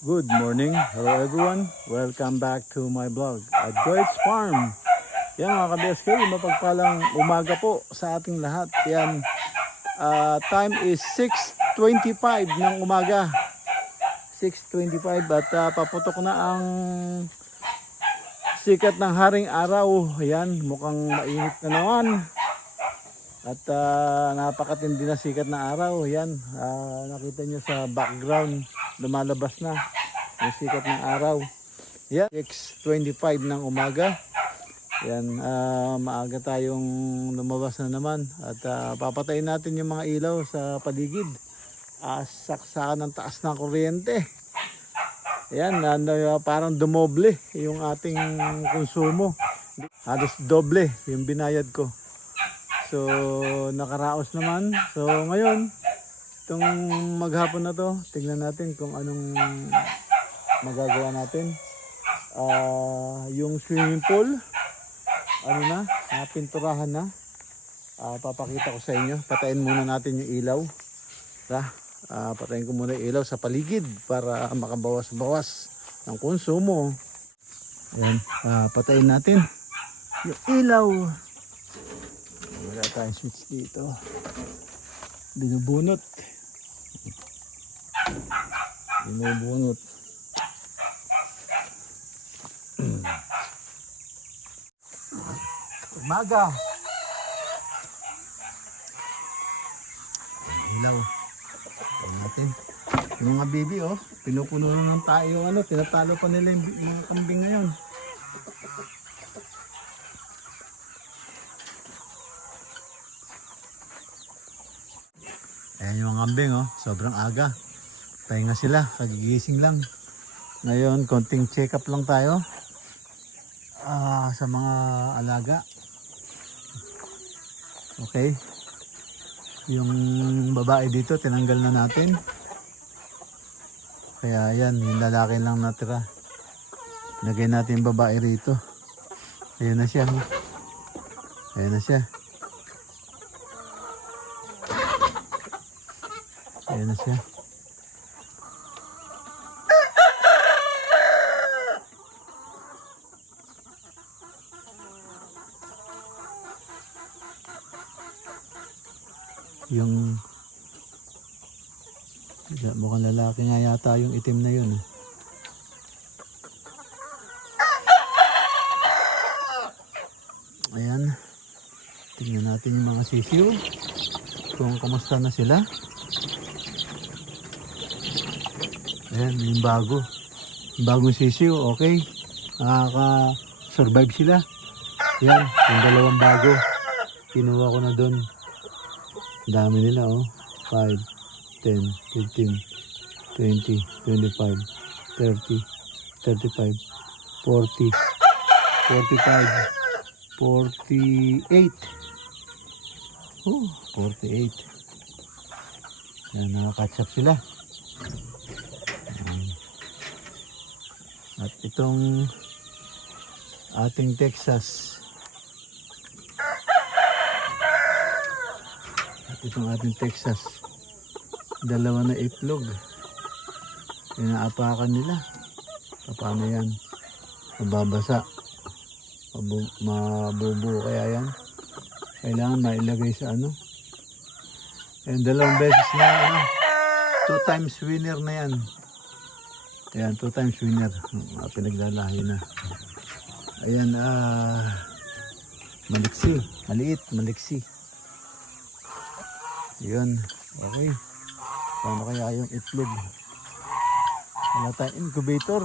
Good morning. Hello everyone. Welcome back to my vlog at Goetz Farm. Yan mga ka-BSK, mapagpalang umaga po sa ating lahat. Yan, time is 6:25 ng umaga. 6:25 at paputok na ang sikat ng haring araw. Yan, mukhang mainit na naman. At napakatindi na sikat na araw. Yan, nakita nyo sa background, lumalabas na yung sikat ng araw. Yan, 6:25 ng umaga. Yan, maaga tayong lumabas na naman. At papatayin natin yung mga ilaw sa paligid. Saksakan ng taas ng kuryente. Yan, parang dumoble yung ating konsumo. Halos doble yung binayad ko. So, nakaraos naman. So, ngayon, itong maghapon na to, tingnan natin kung anong magagawa natin. Yung swimming pool, pinturahan na. Papakita ko sa inyo. Patayin muna natin yung ilaw. Patayin ko muna yung ilaw sa paligid para makabawas-bawas ng konsumo. Ayan, patayin natin yung ilaw. Wala tayong switch dito. Binubunot. Umaga. Ilaw. Tingnan natin. Yung mga baby, pinupuno ng tayo, tinatalo pa nila yung mga kambing ngayon. Ayan yung mga kambing, sobrang aga. Pahinga sila, kagigising lang. Ngayon, konting check up lang tayo sa mga alaga. Okay. Yung babae dito, tinanggal na natin. Kaya yan, yung lalaki lang natira. Lagay natin yung babae rito. Ayan na siya. Ayan na siya. Ayan na siya. Yung mukhang lalaki nga yata yung itim na yun. Ayan. Tingnan natin yung mga sisiyo. Kung kumusta na sila. Ayan, yung bago. Yung bagong sisiyo, okay. Nakaka-survive sila. Ayan, yung dalawang bago. Kinuha ko na doon. Dami nila 5, 10, 15, 20, 25, 30, 35, 40, 45, 48. 48. Yan, nakakatch up sila. At itong ating Texas. Itong ating Texas, dalawa na itlog, inaapakan nila. Paano yan? Mababasa, mabubuo kaya yan. Kailangan mailagay sa Ayan, dalawang beses na 2 times winner na yan. Ayan, 2 times winner. Pinaglalahi na. Ayan, maliksi, maliit, maliksi. Yun, okay. Paano kaya yung itlog? Wala tayong incubator.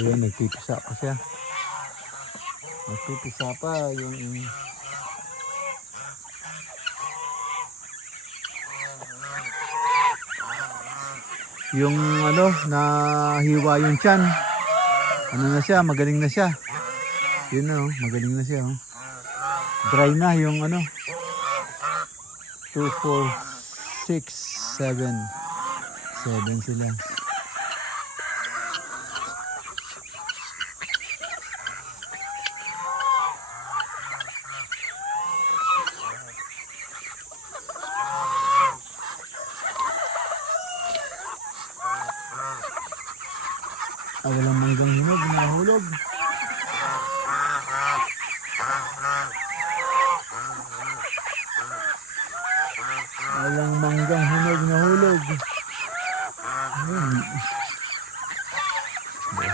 Ayun, nagpipisa pa siya. Nagpipisa pa yung nahiwa yung tiyan. Na siya, magaling na siya. Yun magaling na siya. Dry na yung 2, 4, 6, 7. 7 sila. Walang manggang hinog, nahulog. Walang manggang hinog, nahulog. Ayun.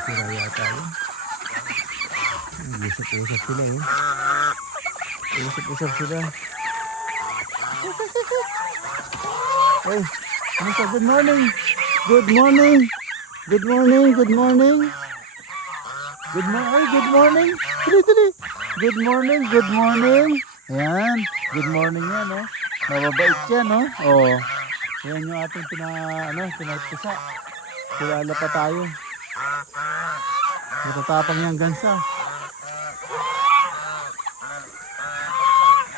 Sira yata yun. Usap-usap sila yun. Usap-usap sila. Ay, ano sa good morning? Good morning. Good morning, good morning. Good morning, ay, good morning. Tuloy. Good morning, good morning. Ayan, good morning yan, oh. Mababait yan, oh. Oh. Yan yung ating pinagpisa. Kilala pa tayo. Matatapang yung gansa.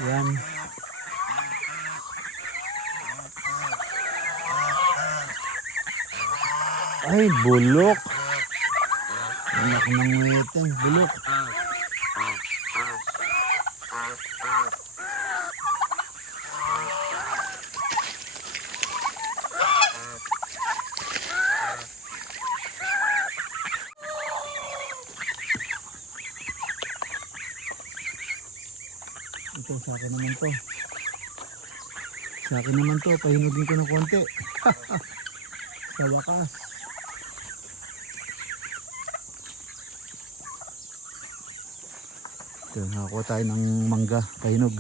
Yan. Ay, bulok. Anak ng weteng, bulok. Ito, sa akin naman to. Sa akin naman to, pahinugin ko ng konti. Sa wakas. Ito, nakakuha tayo ng mangga, pahinog.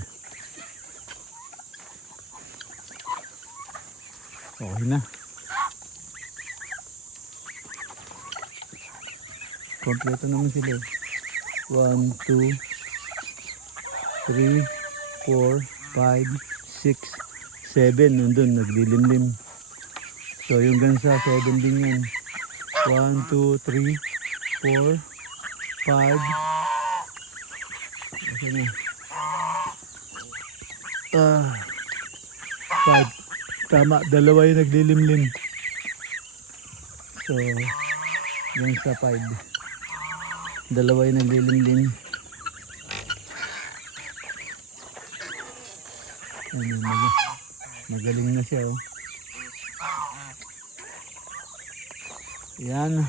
Okay na. Kompleto naman sila. 1, 2, 3, 4, 5, 6, 7. Nandun, naglilimlim. So yung gansa, 7 din yan. 1, 2, 3, 4, 5. Okay na. 5. Tama, dalawa yung naglilimlim. So, gansa 5. Dalawa yung naglilimlim. Magaling na siya, oh. Yan.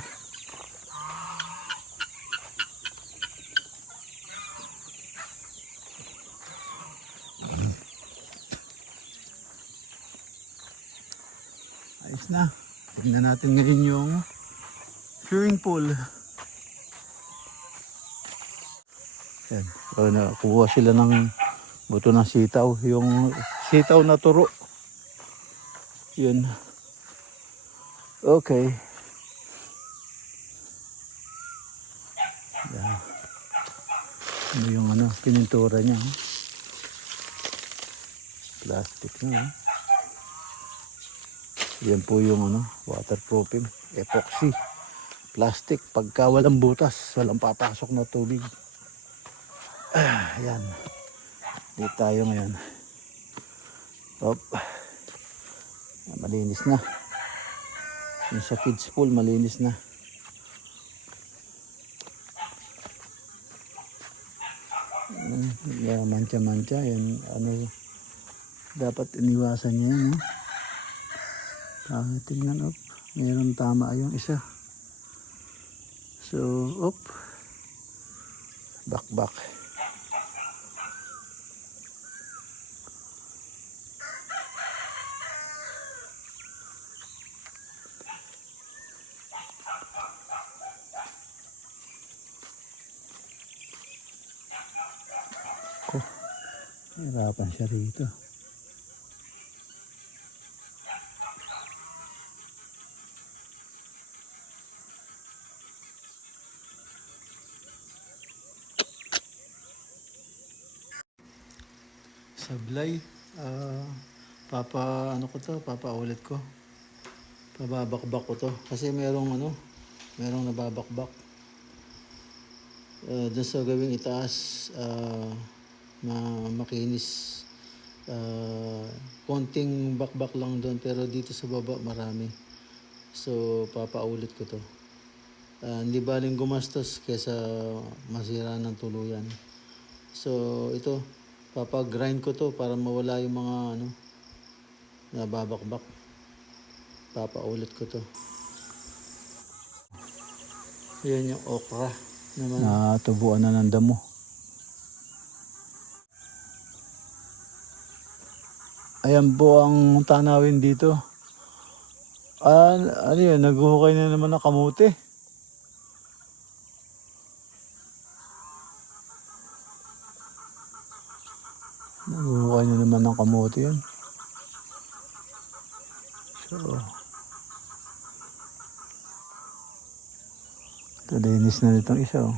Ayos na. Tignan natin ngayon yung swimming pool. Yan. So, nakuha sila ng buto ng sitaw. Yung sitaw na turo. Yun. Okay. Yan. Ano yung pinintura niya. Plastic na. Yan po yung waterproofing. Epoxy. Plastic. Pagka walang butas, walang papasok na tubig. Yan. Dito tayo ngayon. Op. Malinis na. Yung sa kids pool, malinis na. Yan, mancha-mancha. Yan, dapat iniwasan niya yan. Tingnan, op. Mayroon tama yung isa. So, op. Back. Hirapan siya rito. Sablay. Papaulit ko. Pababakbak ko to. Kasi merong nababakbak. Doon sa gawing itaas, makinis. Konting bakbak lang doon, pero dito sa baba marami. So papaulit ko to. Hindi baling gumastos kesa masira ng tuluyan. So ito, papagrind ko to para mawala yung mga nababakbak. Papaulit ko to. Ayan yung okra naman. Natubuan na ng damo. Ayan po ang tanawin dito. Ano yun, naghuhukay na naman ng kamuti. Naghuhukay na naman ng kamuti yun. So, kalinis na nitong isa. Oh.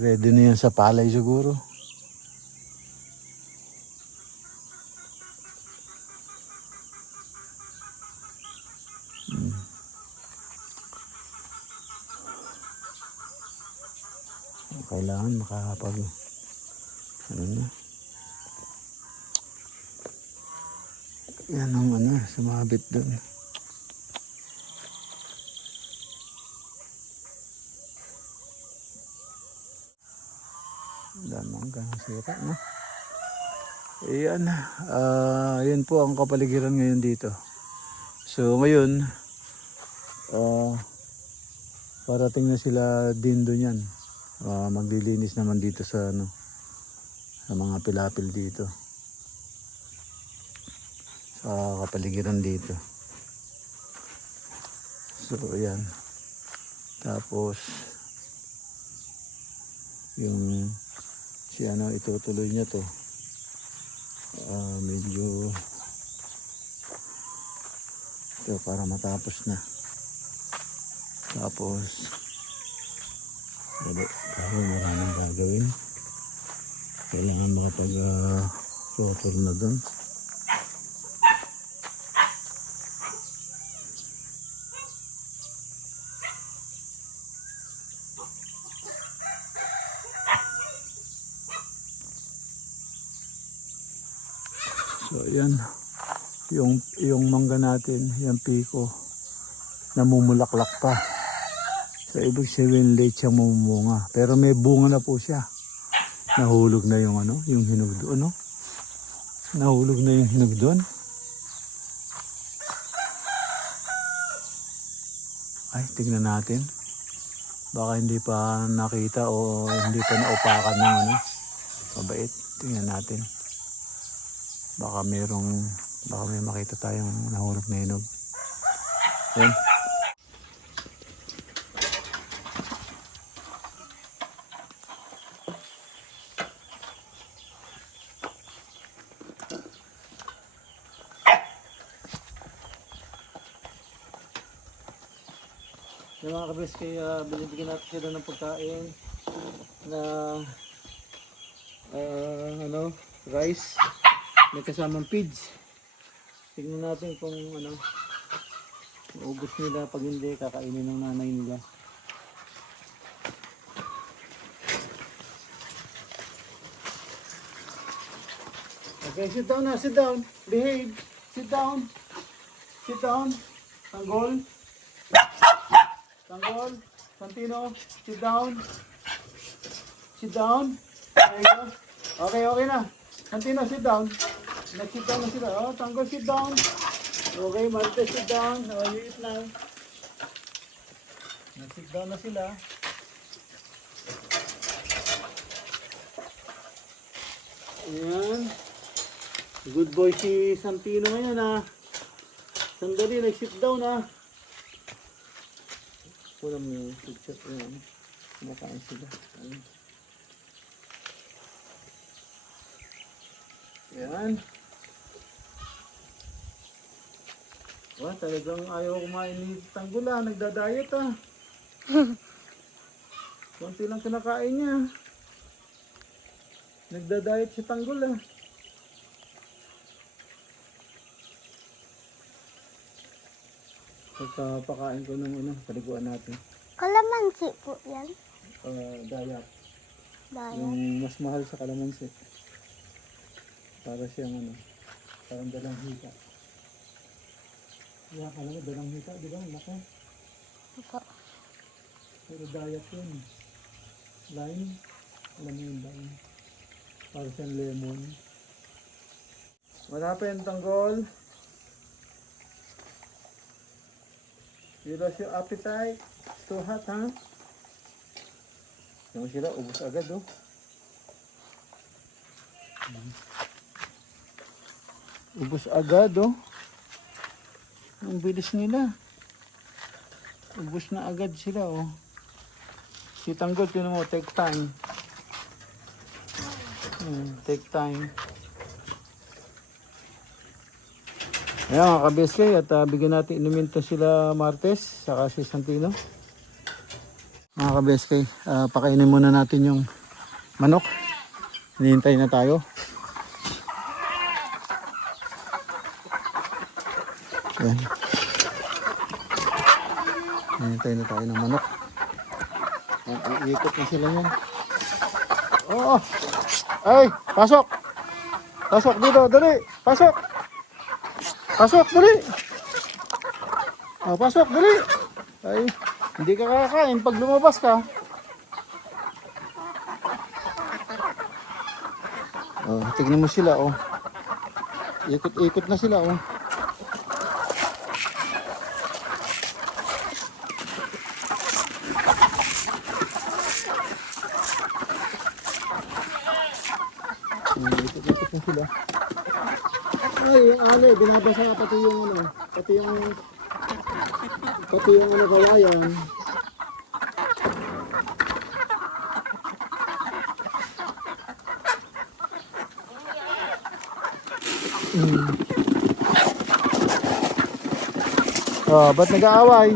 Ready na yan sa palay siguro. Kailangan makakapag ano na. Yan ang ano, sumabit doon. Damang sira, no? Ayan, yan po ang kapaligiran ngayon dito. So ngayon, parating na sila din doon yan. Maglilinis naman dito sa ano, sa mga pilapil dito. Sa kapaligiran dito. So ayan. Tapos yung si ano itutuloy niya to. Medyo ito para matapos na. Tapos dahil maraming gagawin. Kailangan makapag-rotor na doon. So ayan, yung mangga natin, yung piko, namumulaklak pa. So ibig sabihin late siyang mamumunga. Pero may bunga na po siya. Nahulog na yung ano, yung hinog doon, no? Nahulog na yung hinog doon. Ay, tignan natin. Baka hindi pa nakita o hindi pa naupakan ng ano. Mabait. Tingnan natin. Baka may makita tayong nahulog na hinog. Ayan. Yung mga kabis, kaya binibigyan natin sila ng pagkain na rice, may kasamang feeds. Tignan natin kung ano, maubos nila. Pag hindi, kakainin ng nanay nila. Okay, sit down na, sit down, behave, sit down, tanggol. Tanggol, Santino, sit down. Sit down. There you go. Okay na. Santino, sit down. Nag-sit down na sila. Oh, Tanggol, sit down. Okay, Marta, sit down. Oh, you eat now. Nag-sit down na sila. Ayan. Good boy si Santino ngayon, ah. Sandali, nag-sit down, ah. Walang may picture ko yan. Kumakain sila. Ayan. Wah, talagang ayaw kumain ni Tanggol, ah. Nagda-diet, ah. Konti lang kinakain niya. Nagda-diet si Tanggol, ah. Pagkapakain ko ng paliguan natin. Kalamansi po yan. Dayak. Daya. Yung mas mahal sa kalamansi. Para siyang parang dalang hika. Yeah, alam mo, dalang hika, di ba? Laki. Opo. Pero dayak yun. Lime. Alam mo yung lime. Para siyang lemon. Wala pa yung Tanggol. You lost your appetite? It's too hot, ha? Naman sila, ubos agad, oh. Ubos agad, oh. Ang bilis nila. Ubos na agad sila, oh. Si Tanggol, tinan mo, take time. Take time. Ayan mga kabeskay, at bigyan natin inumin to sila Martes, saka si Santino. Mga kabeskay, pakainin muna natin yung manok. Hinihintay na tayo. Ayan. Hinihintay na tayo ng manok. Iikot na sila yan. Oo! Ay! Pasok! Pasok dito! Dali! Pasok! Pasok! Dali! Oh, pasok! Dali! Ay! Hindi ka kakain pag lumabas ka. Oh, tignan mo sila, oh. Ikot-ikot na sila, oh. Ikot-ikot na sila. Ay, yung alay, binabasa pati yung ano, pati yung ano, kawayan. Oh, ba't nag-aaway?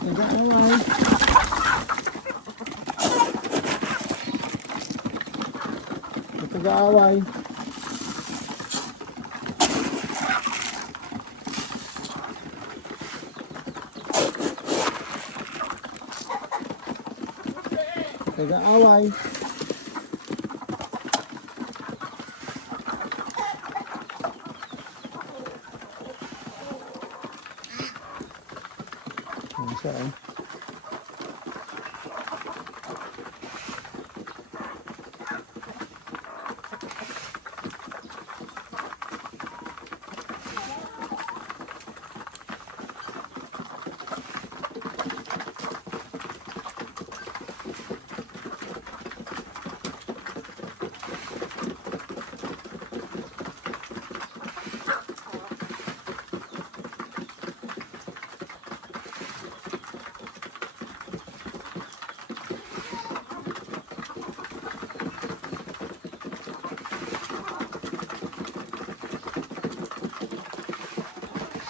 Nag-aaway. Ba't nag-aaway? Nag-aaway. Ano siya, eh?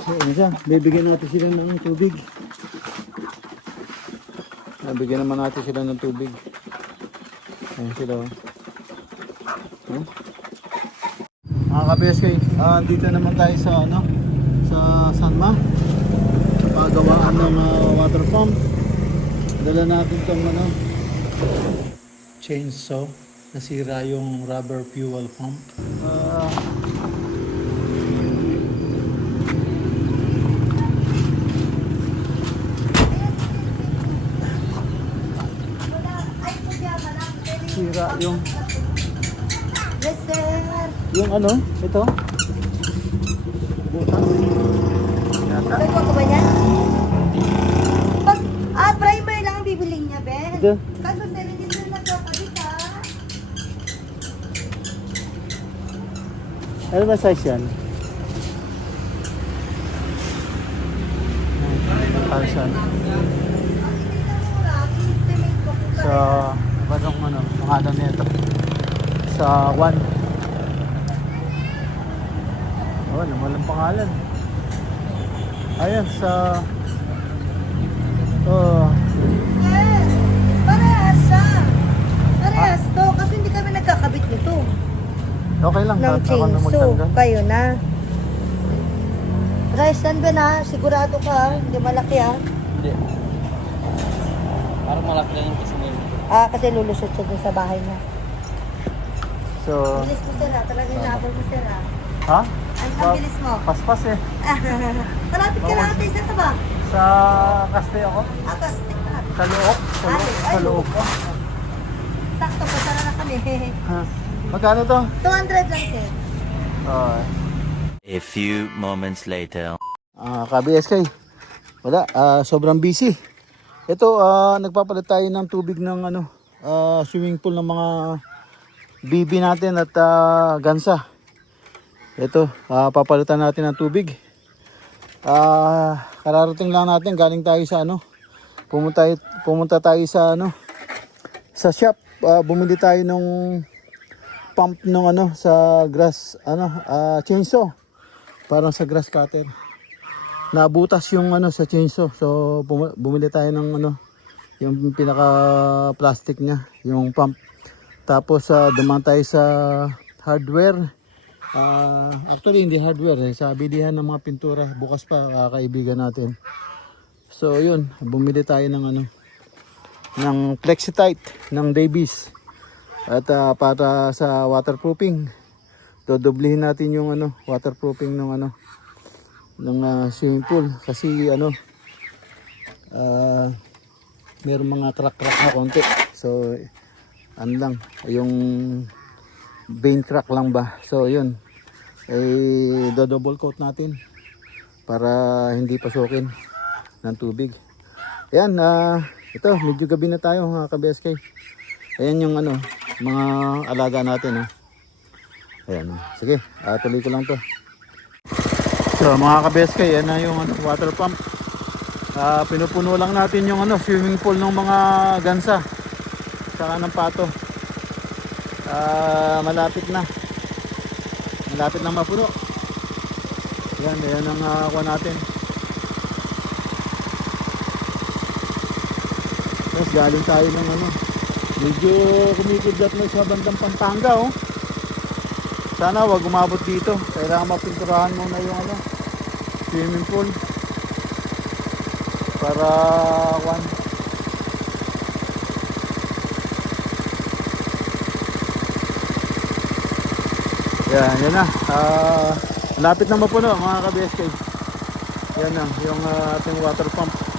So, ano siya? Bibigyan natin sila ng tubig. Bibigyan naman natin sila ng tubig. Ayan sila, oh. Hmm? Mga ka-BSK, dito naman tayo sa ano, sa Sanma. Sa pagawaan ng water pump. Dala natin itong ano, chainsaw. Nasira yung rubber fuel pump. Sira yung yung ano, ito butas yata. Nagawa ko ba niya? Primer lang ang bibiling niya, Ben. Ito. Kaso 70 na nagkakabit, ha? Ano ba size yan? 1,000 sa anong ano, pangalan nito sa 1. Oh, walang pangalan. Ayan sa Parehas siya. Parehas to. Kasi hindi kami nagkakabit nito. okay lang Ng kahit ako na chainsaw. magtanggal. Kayo na. Rice yan, Ben, ha? Sigurado ka, ha? Hindi malaki, ha? Hindi. Parang malaki lang yung kasi ngayon. Kasi lulusot siya dun sa bahay niya. So, Bilis mo, sir, ha? Talagang inabol mo, sir, ha? ha? Ang bilis mo. Paspas eh. Malapit ka lang, ate. Saan ka ba? Sa kaste ako. Tapos, Sa loob? Sa loob. Sakto pa, sana na kami. Ha? Magkano to? 200 lang, sir. A few moments later. Ka-BSK. Wala, sobrang busy. Ito, nagpapalit tayo ng tubig ng swimming pool ng mga bibi natin at gansa. Ito, papalitan natin ng tubig. Kararating lang natin, galing tayo sa pumunta tayo sa sa shop. Bumili tayo ng pump ng sa grass chainsaw. Parang sa grass cutter. Nabutas yung sa chainsaw. So bumili tayo ng yung pinaka plastic niya, yung pump. Tapos dumaan tayo sa hardware. Actually hindi hardware sa bilihan ng mga pintura. Bukas pa, kaibigan natin. So yun, bumili tayo ng ng Flexitite ng Davies. At para sa waterproofing, dodoblihin natin yung waterproofing ng swimming pool kasi mayroong mga crack na konti. So lang yung vein crack lang ba. So yun, do-double coat natin para hindi pasukin ng tubig. Ayan, ito medyo gabi na tayo mga ka-BSK. Ayan yung mga alaga natin. Ayan, sige, tuloy ko lang to. So mga ka-BSK, yan na yung water pump. Pinupuno lang natin yung swimming pool ng mga gansa saka ng pato. Malapit na mapuno. Yan ang kuha natin. Tapos galing tayo ng medyo kumikidlat na sa bandang Pampanga. Sana wag umabot dito. Kailangan mapinturahan muna yung swimming pool para yan na. Malapit na mapuno mga ka-BSK. Yan na yung ating water pump.